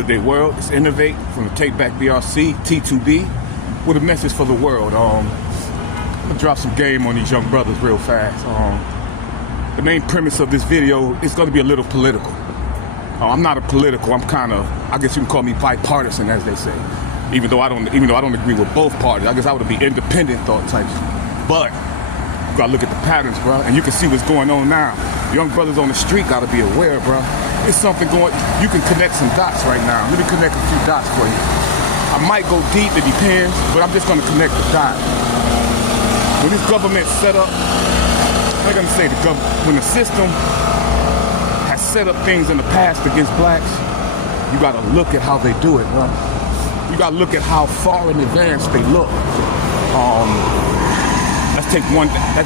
Good day, world. It's N.O.vate from the Take Back BRC T2B with a message for the world. I'm gonna drop some game on these young brothers real fast. The main premise of this video is going to be a little political. I'm not a political. I'm kind of, I guess you can call me bipartisan, as they say. Even though I don't agree with both parties. I guess I would be independent thought types. But you gotta look at the patterns, bro, and you can see what's going on now. Young brothers on the street gotta be aware, bro. It's something going. You can connect some dots right now. Let me connect a few dots for you. I might go deep, it depends, but I'm just gonna connect the dots. When this government set up, I'm gonna say the government. When the system has set up things in the past against blacks, you gotta look at how they do it, bro. You gotta look at how far in advance they look. Let's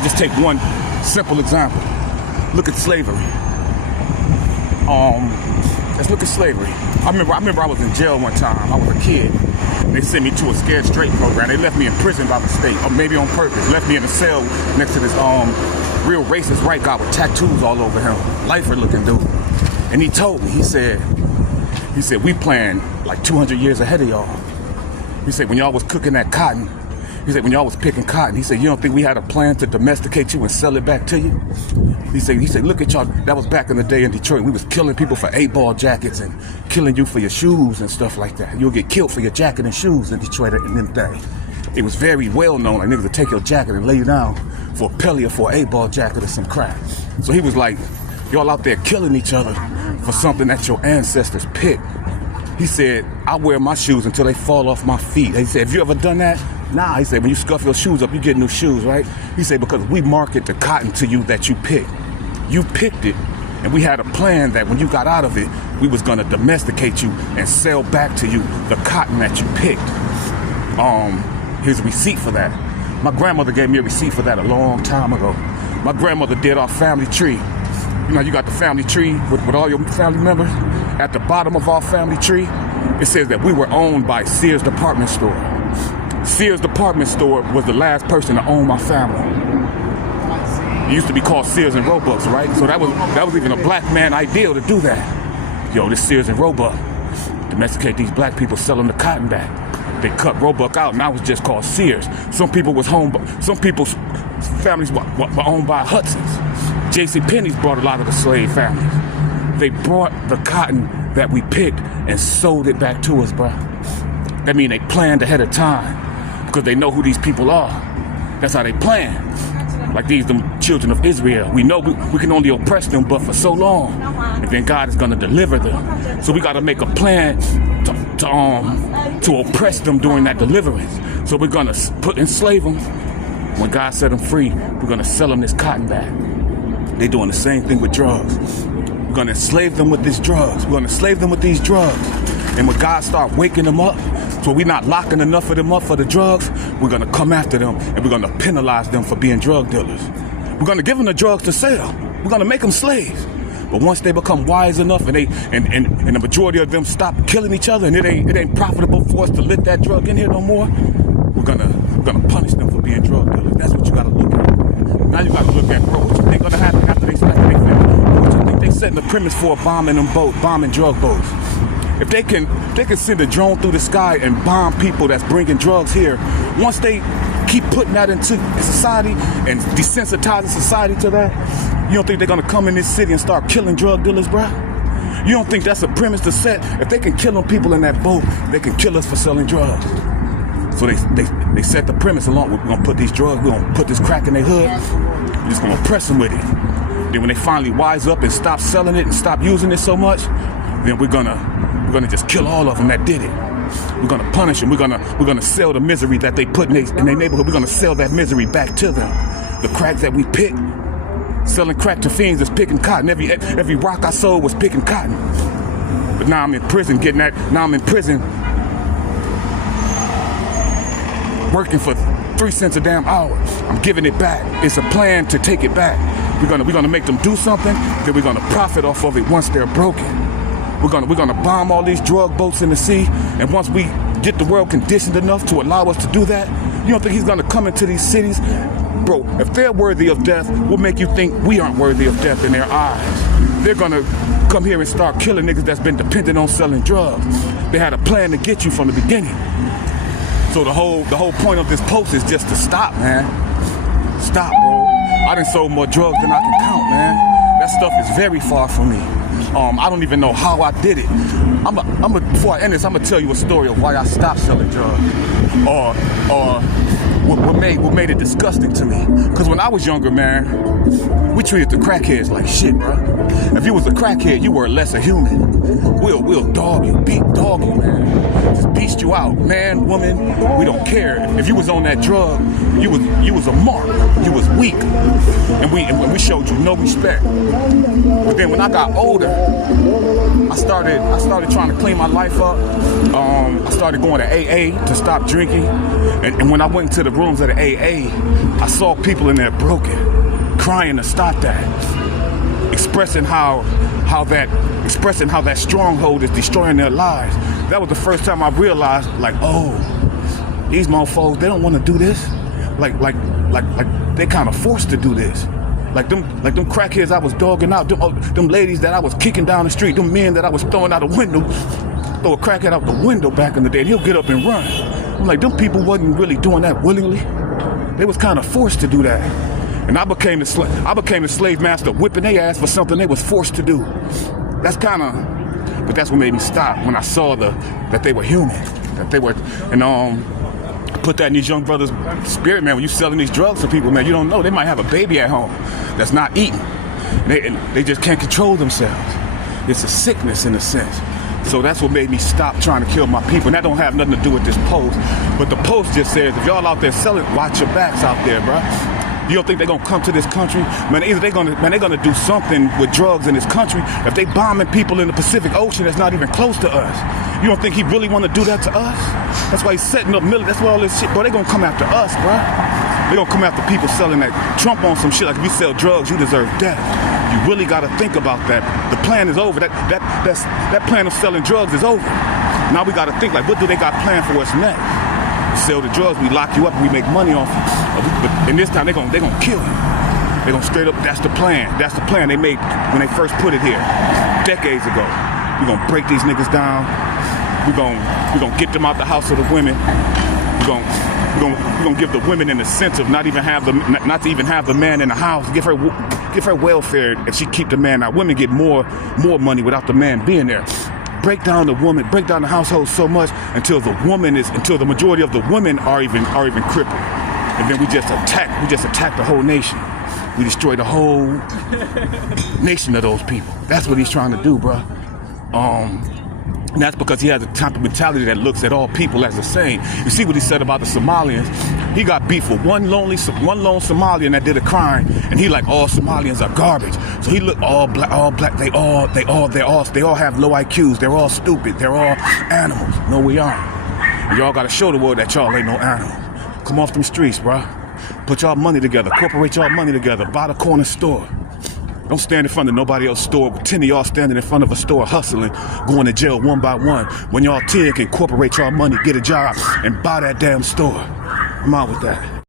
just take one simple example. Look at slavery. Let's look at slavery. I remember I was in jail one time. I was a kid. They sent me to a scared straight program. They left me in prison by mistake, or maybe on purpose. Left me in a cell next to this real racist white guy with tattoos all over him, lifer looking dude. And he told me, he said, we planned like 200 years ahead of y'all. He said, when y'all was cooking that cotton, he said, when y'all was picking cotton, he said, you don't think we had a plan to domesticate you and sell it back to you? He said, look at y'all, that was back in the day in Detroit. We was killing people for 8-ball jackets and killing you for your shoes and stuff like that. You'll get killed for your jacket and shoes in Detroit in them days. It was very well known, like niggas would take your jacket and lay you down for a pelly or for an 8-ball jacket or some crap. So he was like, y'all out there killing each other for something that your ancestors picked. He said, I wear my shoes until they fall off my feet. He said, have you ever done that? Nah, he said, when you scuff your shoes up, you get new shoes, right? He said, because we market the cotton to you that you picked. You picked it, and we had a plan that when you got out of it, we was gonna domesticate you and sell back to you the cotton that you picked. Here's a receipt for that. My grandmother gave me a receipt for that a long time ago. My grandmother did our family tree. You know, you got the family tree with all your family members. At the bottom of our family tree, it says that we were owned by Sears department store. Sears department store was the last person to own my family. It used to be called Sears and Roebuck, right? So that was even a black man ideal to do that. Yo, this Sears and Roebuck. Domesticate these black people, sell them the cotton back. They cut Roebuck out, now it's just called Sears. Some people's families were owned by Hudson's. J.C. Penney's brought a lot of the slave families. They brought the cotton that we picked and sold it back to us, bro. That means they planned ahead of time because they know who these people are. That's how they plan. Like them children of Israel. We know we can only oppress them, but for so long, and then God is gonna deliver them. So we gotta make a plan to oppress them during that deliverance. So we're gonna enslave them. When God set them free, we're gonna sell them this cotton back. They're doing the same thing with drugs. We're gonna enslave them with these drugs. We're gonna slave them with these drugs. And when God start waking them up, so we're not locking enough of them up for the drugs, we're gonna come after them and we're gonna penalize them for being drug dealers. We're gonna give them the drugs to sell. We're gonna make them slaves. But once they become wise enough and the majority of them stop killing each other and it ain't profitable for us to let that drug in here no more, we're gonna punish them for being drug dealers. That's what you gotta look at. Now you gotta look at, bro, what you think gonna happen after they finish? What you think they setting the premise for bombing drug boats? If they can send a drone through the sky and bomb people that's bringing drugs here, once they keep putting that into society and desensitizing society to that, you don't think they're gonna come in this city and start killing drug dealers, bro? You don't think that's a premise to set? If they can kill them people in that boat, they can kill us for selling drugs. So they set the premise along. We're gonna put these drugs, we're gonna put this crack in their hood, we're just gonna oppress them with it. Then when they finally wise up and stop selling it and stop using it so much, then we're gonna just kill all of them that did it. We're gonna punish them. We're gonna sell the misery that they put in their neighborhood. We're gonna sell that misery back to them. The crack that we picked, selling crack to fiends is picking cotton. Every rock I sold was picking cotton. But now I'm in prison getting that. Now I'm in prison working for 3 cents a damn hour. I'm giving it back. It's a plan to take it back. We're gonna make them do something, then we're gonna profit off of it once they're broken. We're gonna bomb all these drug boats in the sea, and once we get the world conditioned enough to allow us to do that, you don't think he's gonna come into these cities? Bro, if they're worthy of death, what make you think we aren't worthy of death in their eyes? they're gonna come here and start killing niggas that's been dependent on selling drugs. They had a plan to get you from the beginning. So the whole point of this post is just to stop, man. Stop, bro. I done sold more drugs than I can count, man. That stuff is very far from me. I don't even know how I did it. Before I end this, I'm gonna tell you a story of why I stopped selling drugs, or what made it disgusting to me. Because when I was younger, man, we treated the crackheads like shit, bro. If you was a crackhead, you were less a human. We'll dog you, dog you, man. Just beast you out, man, woman. We don't care. If you was on that drug, you was a mark. You was weak, and we showed you no respect. But then when I got older, I started trying to clean my life up. I started going to AA to stop drinking, and when I went into the rooms of the AA, I saw people in there broken, crying to stop that, expressing how that stronghold is destroying their lives. That was the first time I realized, like, oh, these motherfuckers, they don't want to do this. Like they kind of forced to do this. Like them crackheads I was dogging out, them ladies that I was kicking down the street, them men that I was throwing out the window, throw a crackhead out the window back in the day, and he'll get up and run. I'm like, them people wasn't really doing that willingly. They was kind of forced to do that. And I became the slave master, whipping their ass for something they was forced to do. But that's what made me stop when I saw that they were human, that they were, and put that in these young brothers' spirit, man. When you selling these drugs to people, man, you don't know. They might have a baby at home that's not eating. They just can't control themselves. It's a sickness in a sense. So that's what made me stop trying to kill my people. And that don't have nothing to do with this post. But the post just says, if y'all out there selling, watch your backs out there, bro. You don't think they're gonna come to this country? Man, either they're gonna do something with drugs in this country. If they bombing people in the Pacific Ocean that's not even close to us. You don't think he really wanna do that to us? That's why he's setting up military. That's why all this shit, bro, they gonna come after us, bro. They gonna come after people selling that. Trump on some shit like, if you sell drugs, you deserve death. You really gotta think about that. The plan is over. That plan of selling drugs is over. Now we gotta think, like, what do they got planned for us next? We sell the drugs, we lock you up, and we make money off you. And this time they gonna kill you. They gonna straight up. That's the plan. That's the plan they made when they first put it here, decades ago. We gonna break these niggas down. We gonna get them out the house of the women. We gonna give the women an incentive not to even have the man in the house. Give her welfare if she keep the man out. Women get more money without the man being there. Break down the household so much until the majority of the women are even crippled. And then we just attack the whole nation. We destroy the whole nation of those people. That's what he's trying to do, bro. And that's because he has a type of mentality that looks at all people as the same. You see what he said about the Somalians? He got beef with one lone Somalian that did a crime, and he like, all Somalians are garbage. So he looked all black. They all have low IQs. They're all stupid. They're all animals. No, we aren't. And y'all gotta show the world that y'all ain't no animal. Come off them streets, bro. Put y'all money together. Corporate y'all money together. Buy the corner store. Don't stand in front of nobody else's store with 10 of y'all standing in front of a store hustling, going to jail one by one. When y'all 10 can incorporate y'all money, get a job, and buy that damn store. I'm out with that.